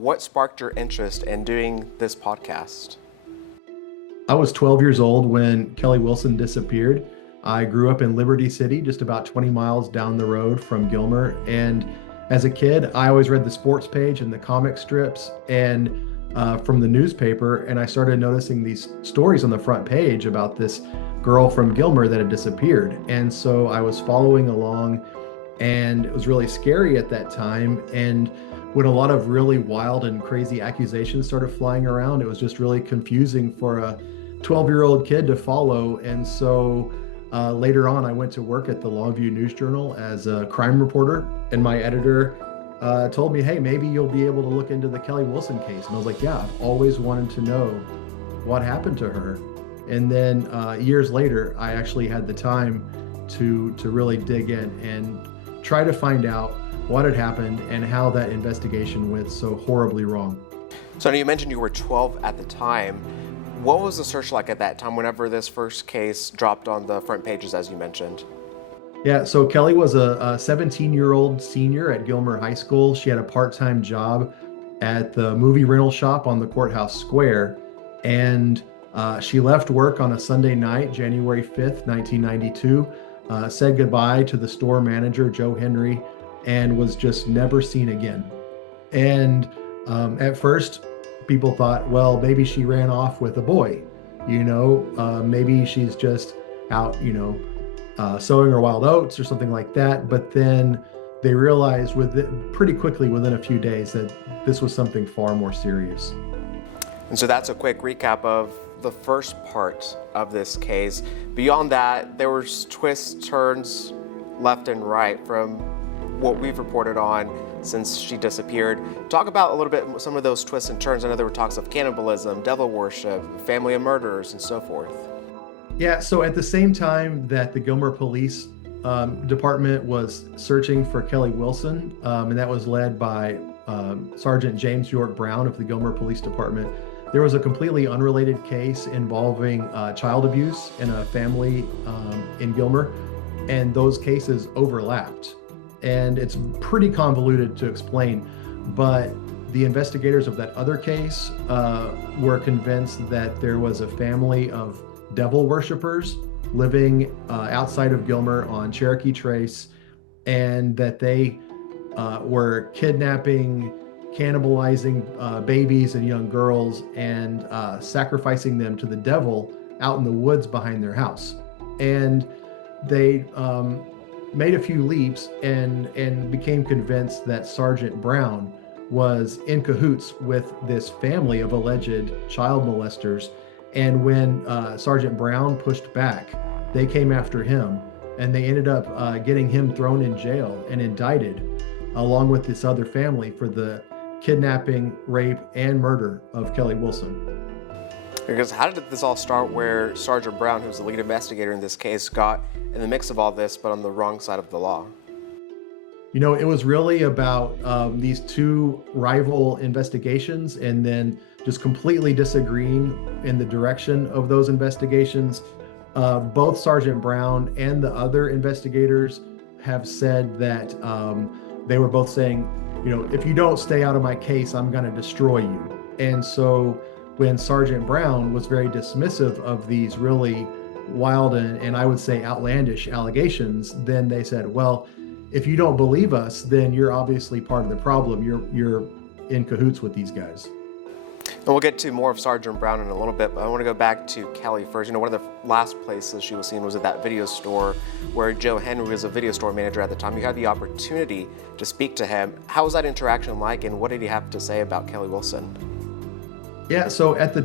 what sparked your interest in doing this podcast? I was 12 years old when Kelly Wilson disappeared. I grew up in Liberty City, just about 20 miles down the road from Gilmer. And as a kid, I always read the sports page and the comic strips and from the newspaper. And I started noticing these stories on the front page about this girl from Gilmer that had disappeared. And so I was following along, and it was really scary at that time. And when a lot of really wild and crazy accusations started flying around, it was just really confusing for a 12-year-old kid to follow. And so later on, I went to work at the Longview News Journal as a crime reporter, and my editor told me, hey, maybe you'll be able to look into the Kelly Wilson case. And I was like, yeah, I've always wanted to know what happened to her. And then years later, I actually had the time to really dig in and try to find out what had happened and how that investigation went so horribly wrong. So you mentioned you were 12 at the time. What was the search like at that time whenever this first case dropped on the front pages, as you mentioned? Yeah, so Kelly was a 17-year-old senior at Gilmer High School. She had a part-time job at the movie rental shop on the courthouse square. And she left work on a Sunday night, January 5th, 1992, said goodbye to the store manager, Joe Henry, and was just never seen again. And at first, people thought, well, maybe she ran off with a boy, maybe she's just out, sowing her wild oats or something like that. But then they realized pretty quickly within a few days that this was something far more serious. And so that's a quick recap of the first part of this case. Beyond that, there were twists, turns left and right from what we've reported on since she disappeared. Talk about a little bit some of those twists and turns. I know there were talks of cannibalism, devil worship, family of murderers, and so forth. Yeah, so at the same time that the Gilmer Police Department was searching for Kelly Wilson, and that was led by Sergeant James York Brown of the Gilmer Police Department, there was a completely unrelated case involving child abuse in a family in Gilmer, and those cases overlapped. And it's pretty convoluted to explain, but the investigators of that other case were convinced that there was a family of devil worshipers living outside of Gilmer on Cherokee Trace, and that they were kidnapping, cannibalizing babies and young girls and sacrificing them to the devil out in the woods behind their house. And they made a few leaps and became convinced that Sergeant Brown was in cahoots with this family of alleged child molesters. And when Sergeant Brown pushed back, they came after him, and they ended up getting him thrown in jail and indicted along with this other family for the kidnapping, rape, and murder of Kelly Wilson. Because how did this all start where Sergeant Brown, who's the lead investigator in this case, got in the mix of all this, but on the wrong side of the law? It was really about these two rival investigations, and then just completely disagreeing in the direction of those investigations. Both Sergeant Brown and the other investigators have said that they were both saying, if you don't stay out of my case, I'm going to destroy you. And so when Sergeant Brown was very dismissive of these really wild and I would say outlandish allegations, then they said, well, if you don't believe us, then you're obviously part of the problem. You're in cahoots with these guys. And we'll get to more of Sergeant Brown in a little bit, but I want to go back to Kelly first. One of the last places she was seen was at that video store where Joe Henry was a video store manager at the time. You had the opportunity to speak to him. How was that interaction like, and what did he have to say about Kelly Wilson? Yeah, so at the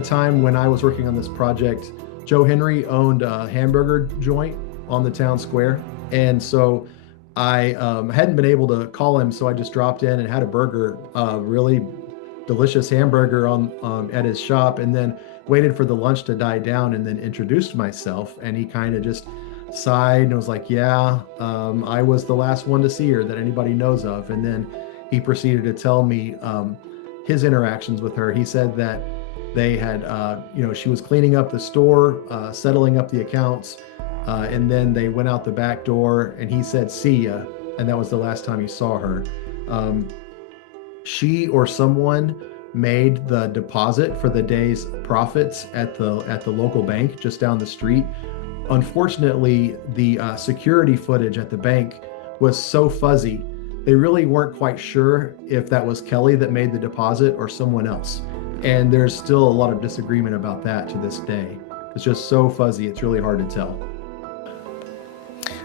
time when I was working on this project, Joe Henry owned a hamburger joint on the town square. And so I hadn't been able to call him, so I just dropped in and had a burger, really delicious hamburger at his shop, and then waited for the lunch to die down and then introduced myself. And he kind of just sighed and was like, yeah, I was the last one to see her that anybody knows of. And then he proceeded to tell me his interactions with her. He said that they had, she was cleaning up the store, settling up the accounts, and then they went out the back door and he said, see ya. And that was the last time he saw her. she or someone made the deposit for the day's profits at the local bank just down the street. Unfortunately, the security footage at the bank was so fuzzy, they really weren't quite sure if that was Kelly that made the deposit or someone else. And there's still a lot of disagreement about that to this day. It's just so fuzzy, it's really hard to tell.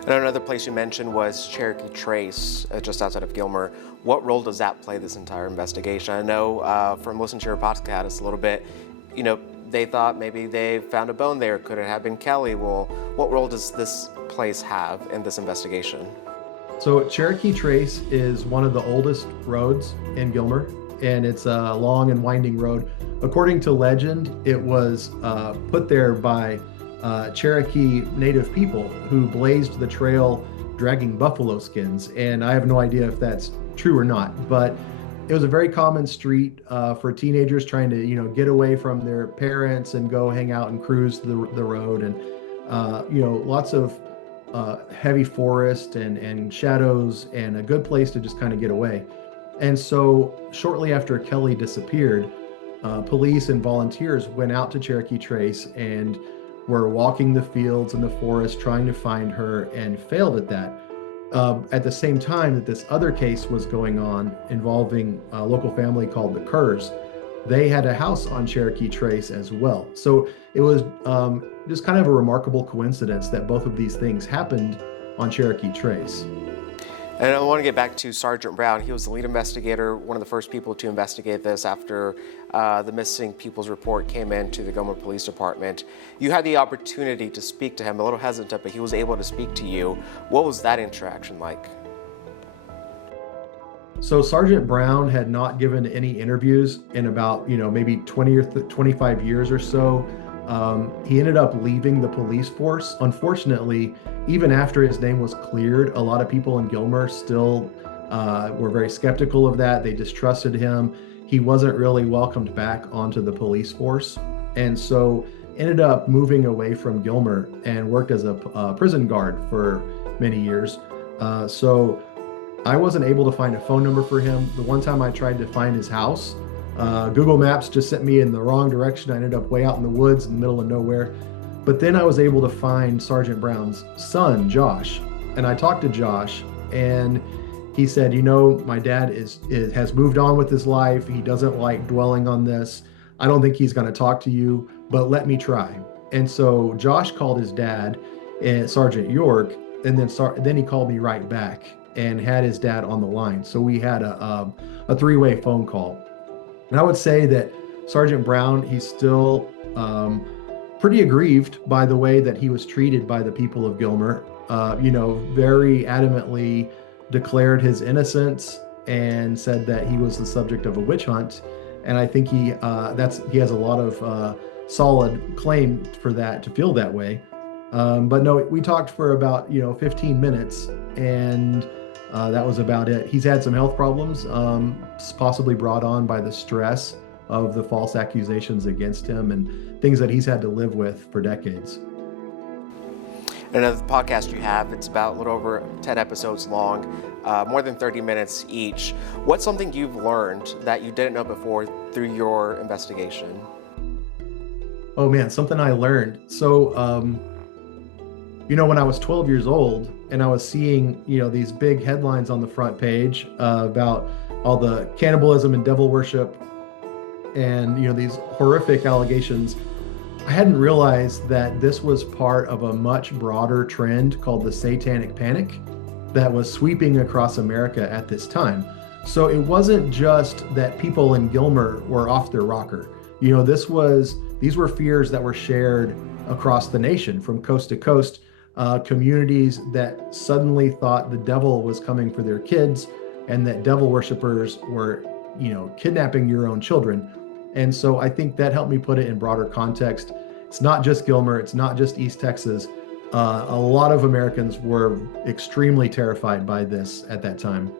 And another place you mentioned was Cherokee Trace, just outside of Gilmer. What role does that play this entire investigation? I know from listening to your podcast a little bit, they thought maybe they found a bone there. Could it have been Kelly? Well, what role does this place have in this investigation? So Cherokee Trace is one of the oldest roads in Gilmer, and it's a long and winding road. According to legend, it was put there by Cherokee Native people who blazed the trail dragging buffalo skins. And I have no idea if that's true or not, but it was a very common street for teenagers trying to, get away from their parents and go hang out and cruise the road. And, lots of heavy forest and shadows and a good place to just kind of get away. And so shortly after Kelly disappeared, police and volunteers went out to Cherokee Trace and were walking the fields and the forest trying to find her and failed at that. At the same time that this other case was going on involving a local family called the Kerrs, they had a house on Cherokee Trace as well. So it was just kind of a remarkable coincidence that both of these things happened on Cherokee Trace. And I want to get back to Sergeant Brown. He was the lead investigator, one of the first people to investigate this after the missing people's report came into the Gilmer Police Department. You had the opportunity to speak to him, a little hesitant, but he was able to speak to you. What was that interaction like? So Sergeant Brown had not given any interviews in about, maybe 20 or 25 years or so. He ended up leaving the police force. Unfortunately, even after his name was cleared, a lot of people in Gilmer still were very skeptical of that. They distrusted him. He wasn't really welcomed back onto the police force. And so ended up moving away from Gilmer and worked as a prison guard for many years. So I wasn't able to find a phone number for him. The one time I tried to find his house, Google Maps just sent me in the wrong direction. I ended up way out in the woods in the middle of nowhere. But then I was able to find Sergeant Brown's son, Josh. And I talked to Josh, and he said, my dad has moved on with his life. He doesn't like dwelling on this. I don't think he's going to talk to you, but let me try. And so Josh called his dad, Sergeant York, and then he called me right back and had his dad on the line. So we had a three-way phone call. And I would say that Sergeant Brown, he's still pretty aggrieved by the way that he was treated by the people of Gilmer. Very adamantly declared his innocence and said that he was the subject of a witch hunt. And I think he has a lot of solid claim for that, to feel that way. But no, we talked for about 15 minutes, and that was about it. He's had some health problems, possibly brought on by the stress of the false accusations against him and things that he's had to live with for decades. Another podcast you have, it's about a little over 10 episodes long, more than 30 minutes each. What's something you've learned that you didn't know before through your investigation? Oh man, something I learned. So, when I was 12 years old and I was seeing, these big headlines on the front page about all the cannibalism and devil worship and, these horrific allegations, I hadn't realized that this was part of a much broader trend called the satanic panic that was sweeping across America at this time. So it wasn't just that people in Gilmer were off their rocker. These were fears that were shared across the nation from coast to coast. Communities that suddenly thought the devil was coming for their kids and that devil worshipers were, kidnapping your own children. And so I think that helped me put it in broader context. It's not just Gilmer, it's not just East Texas. A lot of Americans were extremely terrified by this at that time.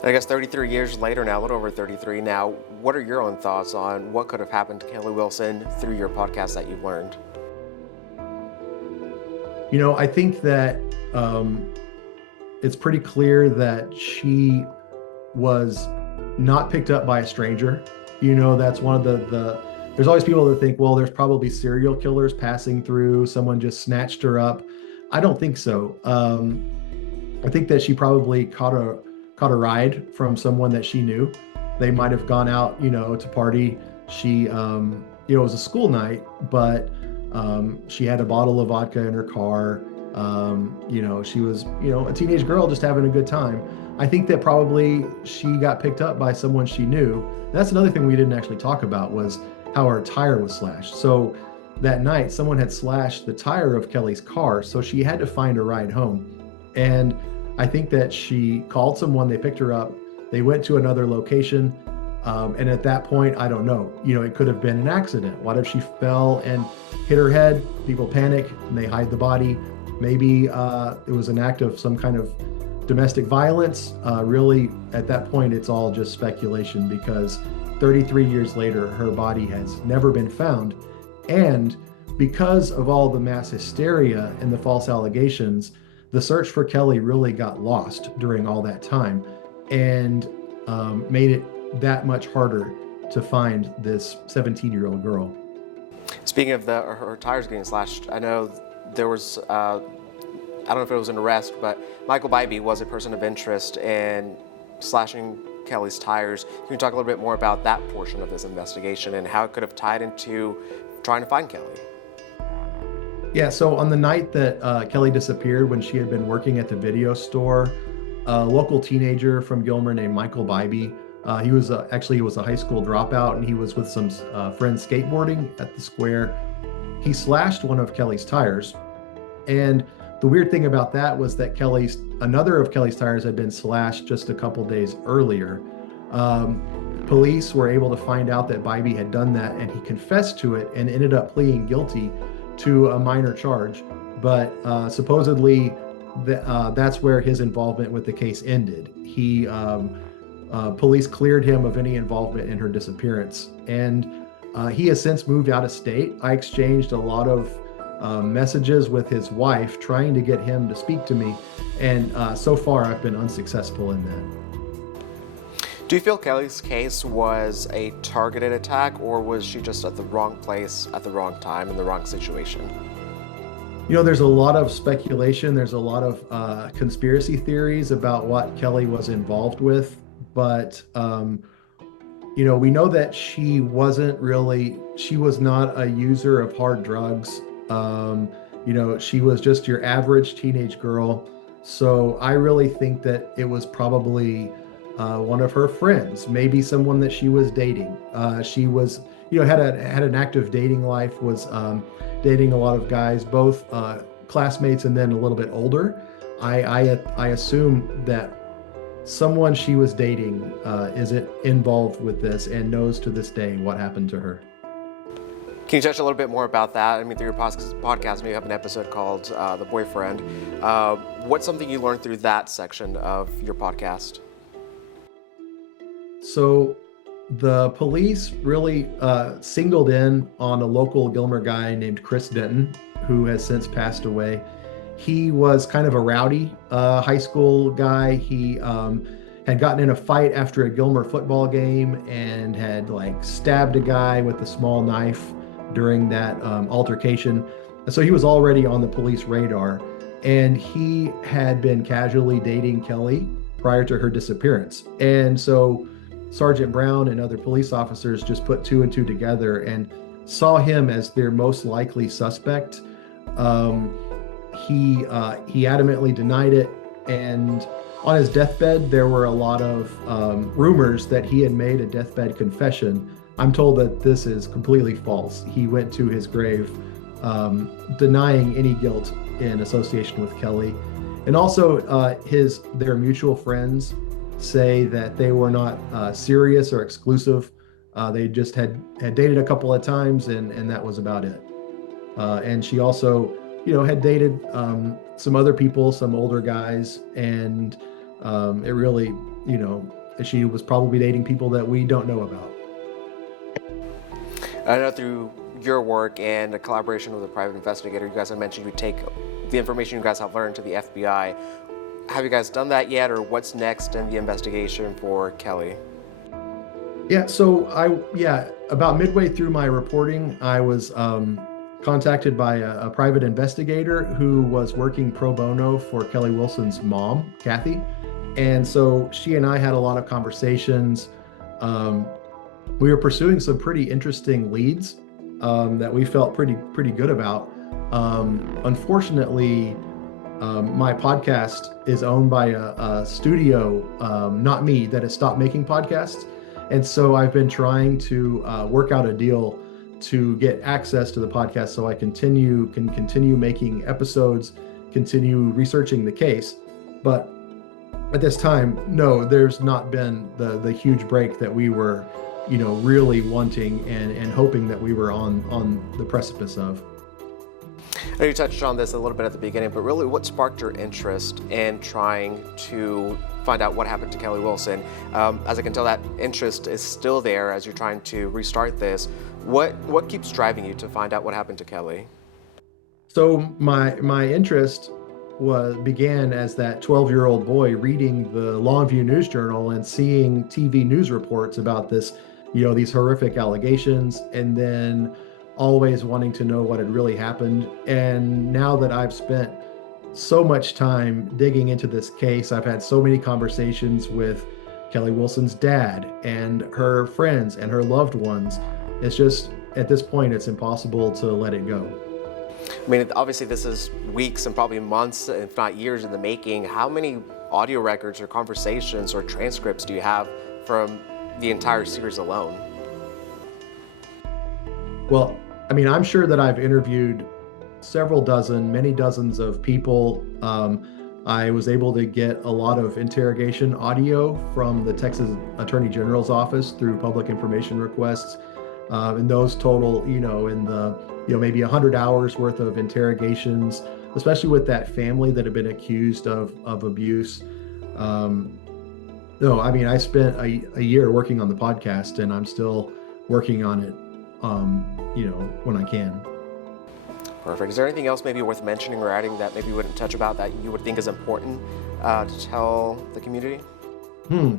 And I guess 33 years later now, a little over 33 now, what are your own thoughts on what could have happened to Kelly Wilson through your podcast that you've learned? I think that it's pretty clear that she was not picked up by a stranger. You know, that's one of there's always people that think, well, there's probably serial killers passing through, someone just snatched her up. I don't think so. I think that she probably caught a ride from someone that she knew. They might have gone out, to party. She, it was a school night, but she had a bottle of vodka in her car. She was, a teenage girl just having a good time. I think that probably she got picked up by someone she knew. That's another thing we didn't actually talk about was how her tire was slashed. So that night, someone had slashed the tire of Kelly's car, so she had to find a ride home. And I think that she called someone, they picked her up, they went to another location. And at that point, I don't know, it could have been an accident. What if she fell and hit her head? People panic and they hide the body. Maybe it was an act of some kind of domestic violence. Really, at that point, it's all just speculation because 33 years later, her body has never been found. And because of all the mass hysteria and the false allegations, the search for Kelly really got lost during all that time and made it that much harder to find this 17-year-old girl. Speaking of her tires getting slashed, I know there was, I don't know if it was an arrest, but Michael Bybee was a person of interest in slashing Kelly's tires. Can you talk a little bit more about that portion of this investigation and how it could have tied into trying to find Kelly? Yeah, so on the night that Kelly disappeared, when she had been working at the video store, a local teenager from Gilmer named Michael Bybee, he was a high school dropout, and he was with some friends skateboarding at the square. He slashed one of Kelly's tires, and the weird thing about that was that another of Kelly's tires had been slashed just a couple days earlier. Police were able to find out that Bybee had done that, and he confessed to it and ended up pleading guilty to a minor charge. But supposedly that's where his involvement with the case ended. Police cleared him of any involvement in her disappearance, and he has since moved out of state. I exchanged a lot of messages with his wife trying to get him to speak to me, and so far I've been unsuccessful in that. Do you feel Kelly's case was a targeted attack, or was she just at the wrong place at the wrong time in the wrong situation? There's a lot of speculation. There's a lot of conspiracy theories about what Kelly was involved with, but we know that she was not a user of hard drugs. She was just your average teenage girl. So I really think that it was probably one of her friends, maybe someone that she was dating. She was, had an active dating life, was dating a lot of guys, both classmates and then a little bit older. I assume that someone she was dating is involved with this and knows to this day what happened to her. Can you touch a little bit more about that? I mean, through your podcast, maybe you have an episode called The Boyfriend. What's something you learned through that section of your podcast? So the police really singled in on a local Gilmer guy named Chris Denton, who has since passed away. He was kind of a rowdy high school guy. He had gotten in a fight after a Gilmer football game and had stabbed a guy with a small knife during that altercation. So he was already on the police radar, and he had been casually dating Kelly prior to her disappearance. And so Sergeant Brown and other police officers just put two and two together and saw him as their most likely suspect. He adamantly denied it, and on his deathbed, there were a lot of rumors that he had made a deathbed confession. I'm told that this is completely false. He went to his grave denying any guilt in association with Kelly. And also their mutual friends say that they were not serious or exclusive. They just had dated a couple of times, and that was about it. And she also, had dated some other people, some older guys, and it really, she was probably dating people that we don't know about. I know through your work and a collaboration with a private investigator, you guys have mentioned you take the information you guys have learned to the FBI. Have you guys done that yet, or what's next in the investigation for Kelly? Yeah, so about midway through my reporting, I was contacted by a private investigator who was working pro bono for Kelly Wilson's mom, Kathy. And so she and I had a lot of conversations. Um, we were pursuing some pretty interesting leads that we felt pretty good about. Unfortunately, my podcast is owned by a studio, not me, that has stopped making podcasts. And so I've been trying to work out a deal to get access to the podcast so I can continue making episodes, continue researching the case. But at this time, no, there's not been the huge break that we were, really wanting and hoping that we were on the precipice of. I know you touched on this a little bit at the beginning, but really what sparked your interest in trying to find out what happened to Kelly Wilson? As I can tell, that interest is still there as you're trying to restart this. What keeps driving you to find out what happened to Kelly? So my interest began as that 12-year-old boy reading the Longview News Journal and seeing TV news reports about this, these horrific allegations, and then always wanting to know what had really happened. And now that I've spent so much time digging into this case, I've had so many conversations with Kelly Wilson's dad and her friends and her loved ones. It's just, at this point, it's impossible to let it go. I mean, obviously this is weeks and probably months, if not years in the making. How many audio records or conversations or transcripts do you have from the entire series alone? Well, I mean, I'm sure that I've interviewed many dozens of people. I was able to get a lot of interrogation audio from the Texas Attorney General's office through public information requests. And those total, in the, maybe 100 hours worth of interrogations, especially with that family that had been accused of abuse. No, I mean, I spent a year working on the podcast, and I'm still working on it, when I can. Perfect. Is there anything else maybe worth mentioning or adding that maybe you wouldn't touch about that you would think is important to tell the community? I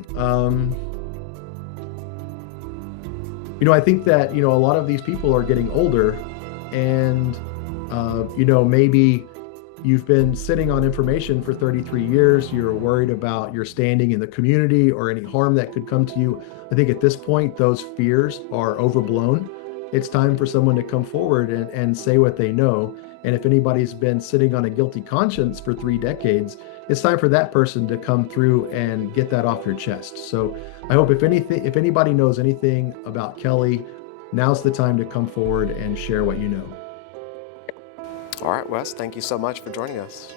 think that, a lot of these people are getting older, and, maybe you've been sitting on information for 33 years. You're worried about your standing in the community or any harm that could come to you. I think at this point, those fears are overblown. It's time for someone to come forward and say what they know. And if anybody's been sitting on a guilty conscience for 3 decades, it's time for that person to come through and get that off your chest. So I hope if anybody knows anything about Kelly, now's the time to come forward and share what you know. All right, Wes, thank you so much for joining us.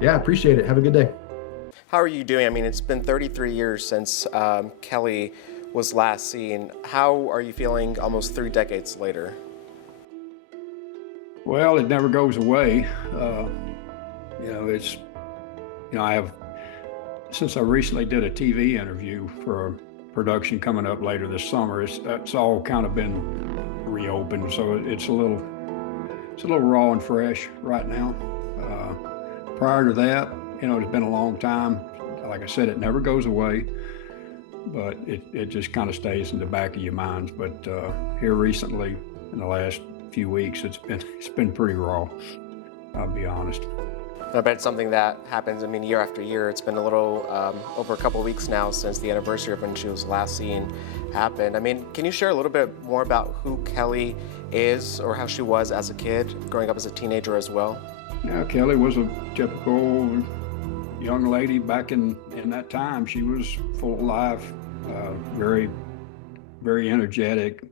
Yeah, appreciate it. Have a good day. How are you doing? I mean, it's been 33 years since Kelly was last seen. How are you feeling almost 3 decades later? Well, it never goes away. Since I recently did a TV interview for a production coming up later this summer, it's all kind of been reopened. So it's a little raw and fresh right now. Prior to that, it's been a long time. Like I said, it never goes away, but it just kind of stays in the back of your minds. But here recently, in the last few weeks, it's been pretty raw, I'll be honest. I bet it's something that happens, year after year. It's been a little over a couple of weeks now since the anniversary of when she was last seen happened. Can you share a little bit more about who Kelly is or how she was as a kid, growing up as a teenager as well? Yeah, Kelly was a typical young lady back in that time. She was full of life, very, very energetic,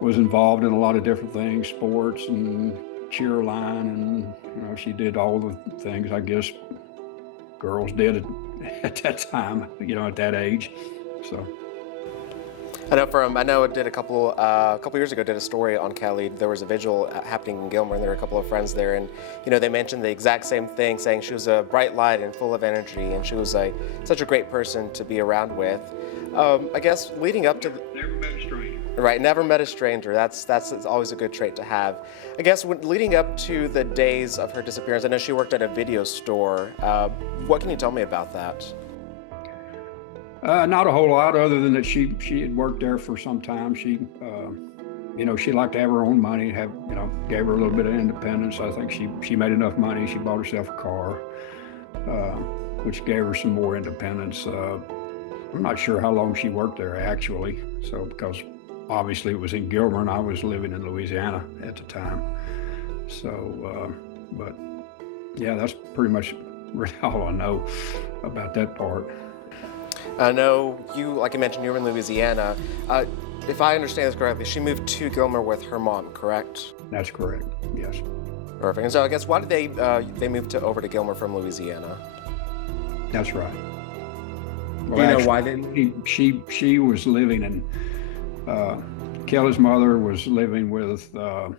was involved in a lot of different things, sports and cheer line, and she did all the things I guess girls did at that time, at that age. So I know I did a couple years ago, did a story on Kelly. There was a vigil happening in Gilmer, and there were a couple of friends there, and they mentioned the exact same thing, saying she was a bright light and full of energy, and she was such a great person to be around with. I guess leading up to never met a stranger. Right, never met a stranger. That's always a good trait to have. I guess leading up to the days of her disappearance, I know she worked at a video store. What can you tell me about that? Not a whole lot, other than that she had worked there for some time. She liked to have her own money, gave her a little bit of independence. I think she made enough money. She bought herself a car, which gave her some more independence. I'm not sure how long she worked there actually. So, because obviously it was in Gilmer and I was living in Louisiana at the time. So, but yeah, that's pretty much really all I know about that part. I know you, like I mentioned, you were in Louisiana. If I understand this correctly, she moved to Gilmer with her mom, correct? That's correct, yes. Perfect. And so I guess why did they move over to Gilmer from Louisiana? That's right. Well, do you know why they? She was living in, Kelly's mother was living with her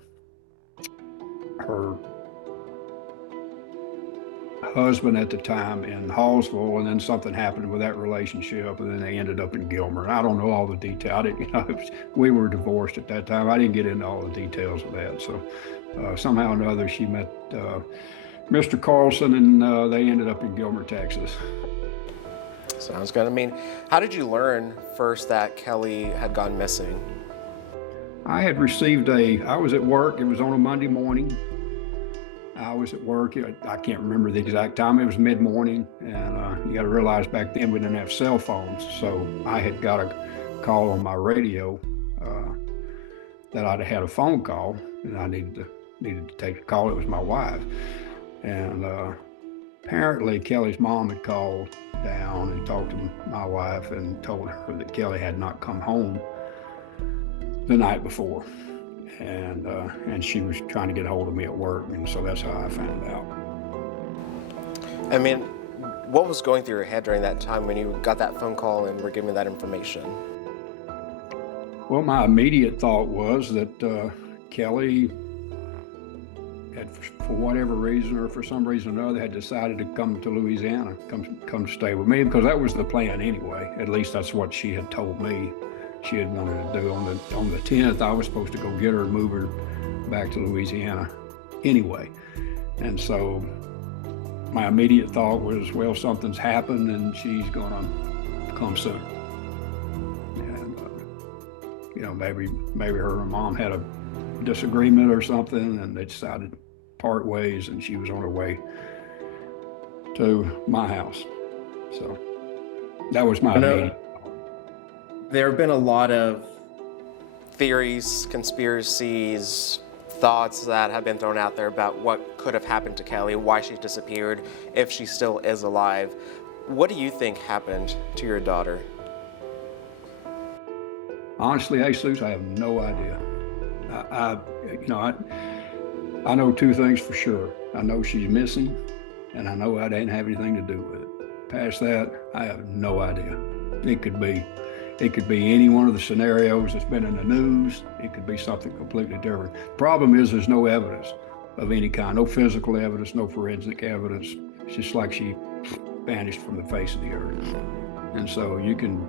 husband at the time in Hallsville, and then something happened with that relationship, and then they ended up in Gilmer. And I don't know all the details. We were divorced at that time. I didn't get into all the details of that. So somehow or another, she met Mr. Carlson, and they ended up in Gilmer, Texas. Sounds good. I mean, how did you learn first that Kelly had gone missing? I had received I was at work. It was on a Monday morning. I was at work. I can't remember the exact time. It was mid-morning, and you got to realize back then we didn't have cell phones. So I had got a call on my radio that I'd had a phone call, and I needed to take the call. It was my wife, and apparently Kelly's mom had called down and talked to my wife and told her that Kelly had not come home the night before. And she was trying to get a hold of me at work, and so that's how I found out. I mean, what was going through your head during that time when you got that phone call and were given that information? Well, my immediate thought was that Kelly had, for whatever reason or for some reason or other, had decided to come to Louisiana, come stay with me, because that was the plan anyway. At least that's what she had told me. She had wanted to do on the 10th. I was supposed to go get her and move her back to Louisiana anyway. And so my immediate thought was, well, something's happened and she's gonna come soon. And maybe her and mom had a disagreement or something, and they decided to part ways, and she was on her way to my house. So that was my immediate. There have been a lot of theories, conspiracies, thoughts that have been thrown out there about what could have happened to Kelly, why she disappeared, if she still is alive. What do you think happened to your daughter? Honestly, Jesus, I have no idea. I know two things for sure. I know she's missing, and I know I didn't have anything to do with it. Past that, I have no idea. It could be any one of the scenarios that's been in the news. It could be something completely different. Problem is, there's no evidence of any kind, no physical evidence, no forensic evidence. It's just like she vanished from the face of the earth. And so you can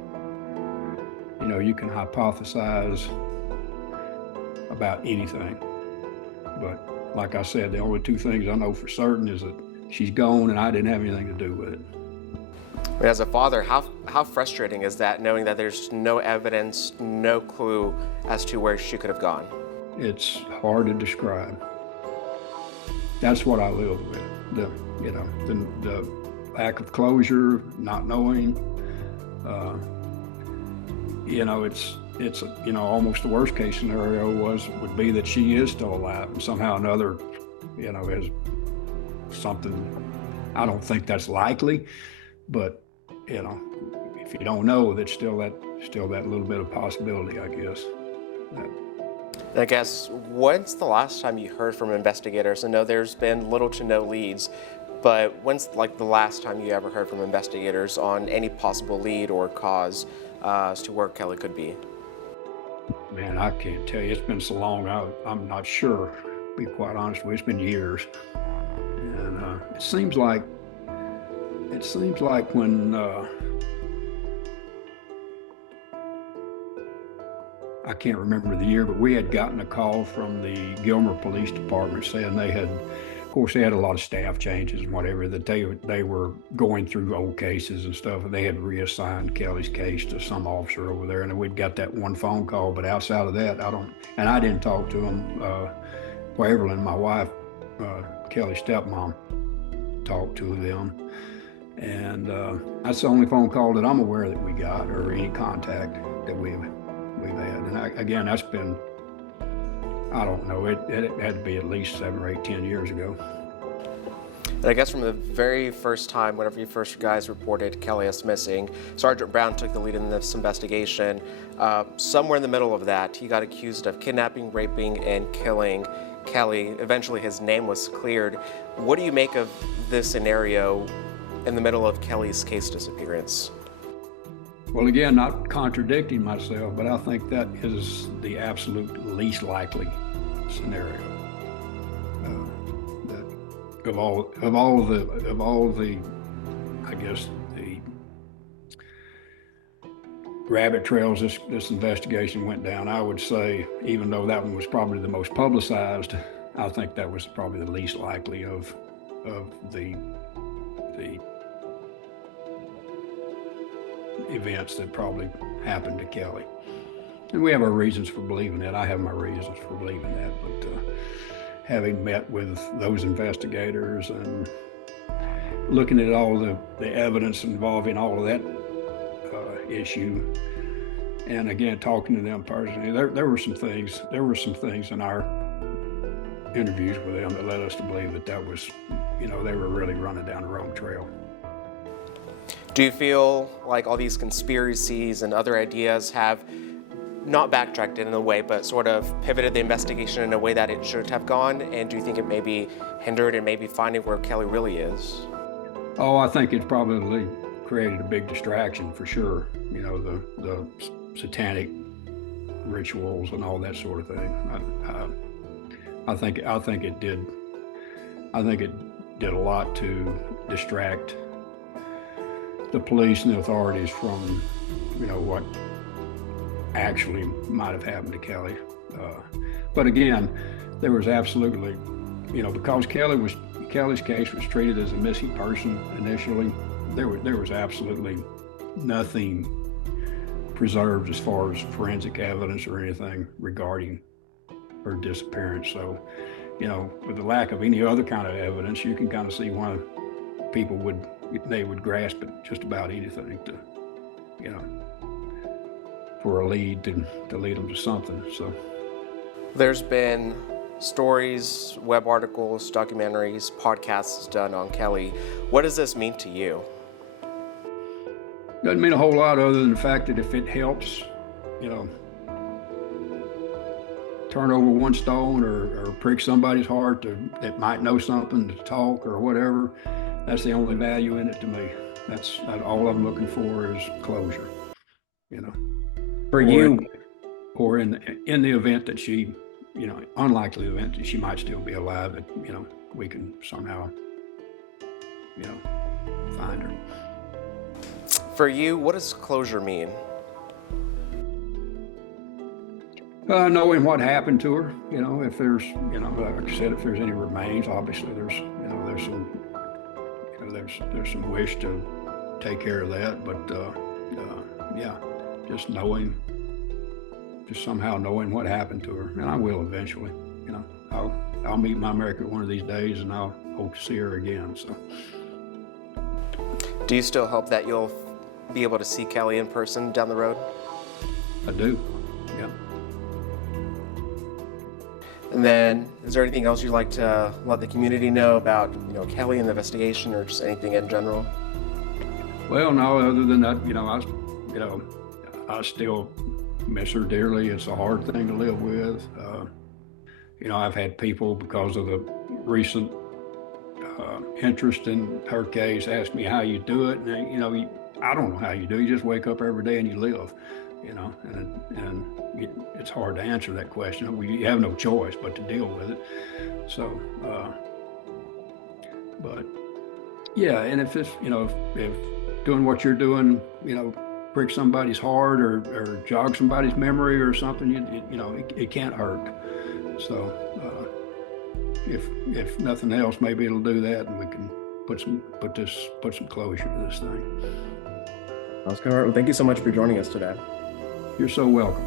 hypothesize about anything. But like I said, the only two things I know for certain is that she's gone and I didn't have anything to do with it. As a father, how frustrating is that, knowing that there's no evidence, no clue as to where she could have gone? It's hard to describe. That's what I live with. The lack of closure, not knowing. It's almost the worst case scenario would be that she is still alive and somehow or another, is something. I don't think that's likely, but if you don't know, that's still that little bit of possibility, I guess. I guess, when's the last time you heard from investigators? I know there's been little to no leads, but when's the last time you ever heard from investigators on any possible lead or cause as to where Kelly could be? Man, I can't tell you. It's been so long. I'm not sure. To be quite honest with you, it's been years, and it seems like when I can't remember the year, but we had gotten a call from the Gilmer Police Department saying they had course, they had a lot of staff changes and whatever, that they were going through old cases and stuff, and they had reassigned Kelly's case to some officer over there, and we'd got that one phone call. But outside of that, I didn't talk to him. Evelyn, my wife, Kelly's stepmom, talked to them, and that's the only phone call that I'm aware that we got, or any contact that we've had. And again, that's been, I don't know, it had to be at least 7 or 8, 10 years ago. And I guess from the very first time, whenever you first guys reported Kelly as missing, Sergeant Brown took the lead in this investigation. Somewhere in the middle of that, he got accused of kidnapping, raping, and killing Kelly. Eventually his name was cleared. What do you make of this scenario in the middle of Kelly's case disappearance? Well, again, not contradicting myself, but I think that is the absolute least likely scenario. That of all the, I guess, the rabbit trails this investigation went down, I would say, even though that one was probably the most publicized, I think that was probably the least likely of the events that probably happened to Kelly. And we have our reasons for believing that. I have my reasons for believing that, but having met with those investigators and looking at all the evidence involving all of that issue, and again, talking to them personally, there were some things in our interviews with them that led us to believe that was, they were really running down the wrong trail. Do you feel like all these conspiracies and other ideas have not backtracked in a way, but sort of pivoted the investigation in a way that it should have gone? And do you think it may be hindered in maybe finding where Kelly really is? Oh, I think it's probably created a big distraction for sure. The satanic rituals and all that sort of thing. I think it did. I think it did a lot to distract the police and the authorities from, what actually might have happened to Kelly. But again, there was absolutely, because Kelly's case was treated as a missing person initially, there was absolutely nothing preserved as far as forensic evidence or anything regarding her disappearance. So, with the lack of any other kind of evidence, you can kind of see why people would grasp at just about anything to, for a lead to lead them to something. So there's been stories, web articles, documentaries, podcasts done on Kelly. What does this mean to you? Doesn't mean a whole lot other than the fact that if it helps, turn over one stone or prick somebody's heart that might know something to talk or whatever, that's the only value in it to me. That's all I'm looking for is closure, For you, or in the event that she, unlikely event that she might still be alive, that, we can somehow, find her. For you, what does closure mean? Knowing what happened to her, if there's, like I said, if there's any remains, obviously there's some wish to take care of that, but yeah, just somehow knowing what happened to her, and I will eventually. I'll meet my America one of these days, and I'll hope to see her again. So, do you still hope that you'll be able to see Kelly in person down the road? I do. Yeah. And then, is there anything else you'd like to let the community know about, Kelly and the investigation, or just anything in general? Well, no, other than that, I still miss her dearly. It's a hard thing to live with. I've had people, because of the recent interest in her case, ask me how you do it. And, I don't know how you do it. You just wake up every day and you live, and it's hard to answer that question. You have no choice but to deal with it. So, but yeah, and if it's, if doing what you're doing, prick somebody's heart or jog somebody's memory or something, it can't hurt. So, if nothing else, maybe it'll do that, and we can put some closure to this thing. Oscar, well, thank you so much for joining us today. You're so welcome.